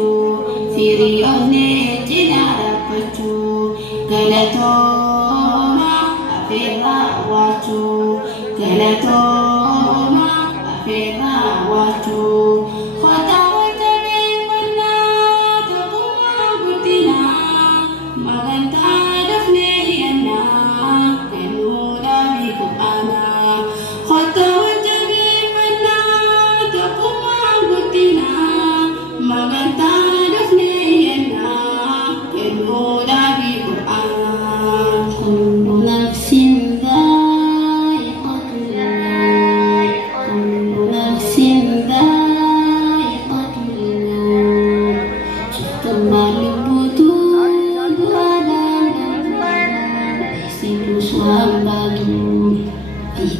gammachuu firii onnee cinaa dhaabbachuu galatooma afeerraa waachuu galatooma afeerraa waachuu kottaa wanta beekannaa tokkummaa guddinaa magantaa dafnee hiyannaa kennuudhaa beekuudhaanaa kottaa wanta beekannaa tokkummaa guddinaa magantaa dafnee hiyannaa kennuudhaa beekuudhaanaa kullu nafsin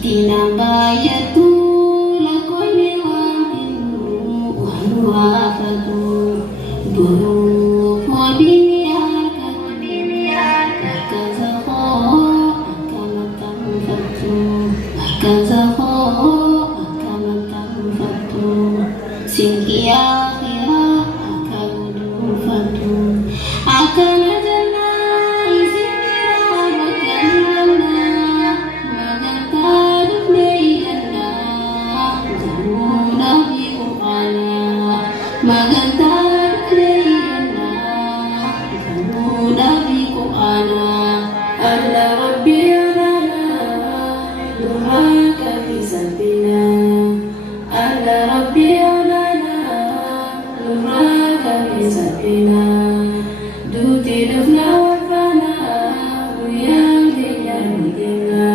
Tinambayatu lakoni wantinu wanuafatu buru fodini akazaho akamantamfatu akazaho akamantamfatu sinki akhira akagudufatu akanadana magantar leyana kamuda biku ana alla rabbi alana duhaka fi sabina alla rabbi alana duhaka fi sabina duti dufna wafana uyang dina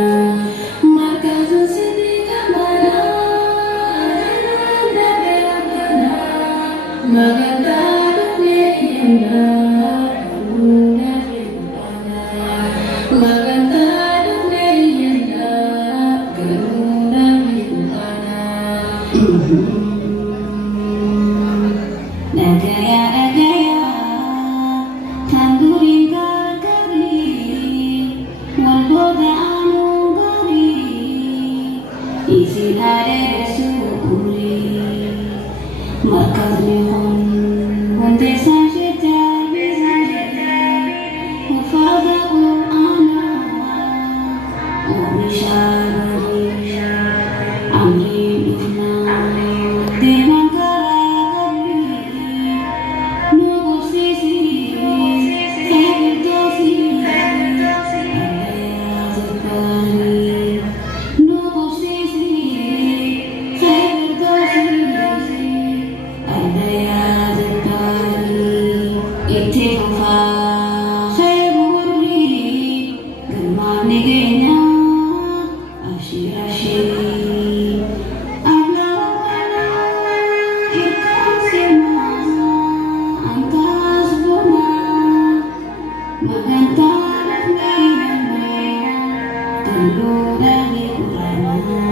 markazu sidika mana magantar leyana kamuda biku ana magantar leyana kamuda biku ana nagaya agaya tandurin gagari walboda anu gari isi hare sukuri makarni honde sajda bizajda ufada ana umishari amri dufna devan karagari nugur sisi dosi azatari nugur sisi dosi Itifa khairuri gemani genya ashi abla ikasima antas buna magantar leyana telura di urana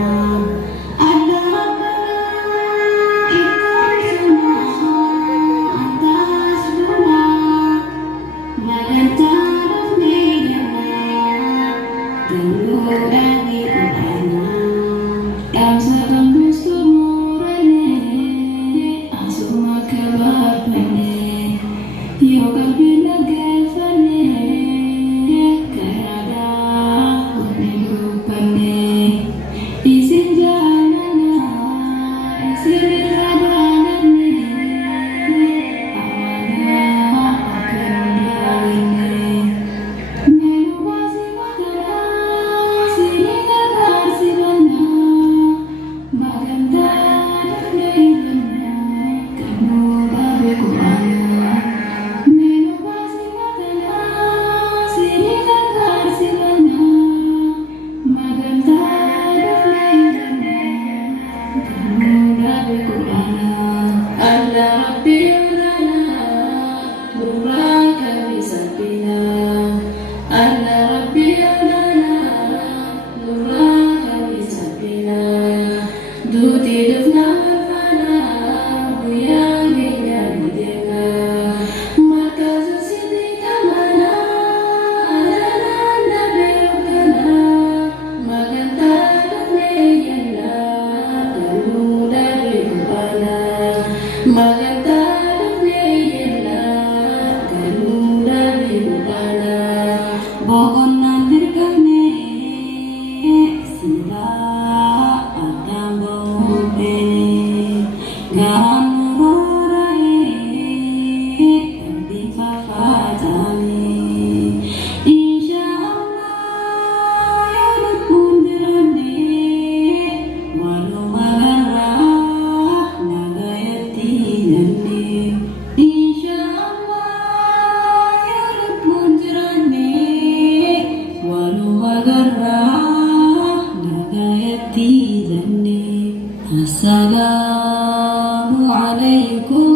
Maganda Assalamualaikum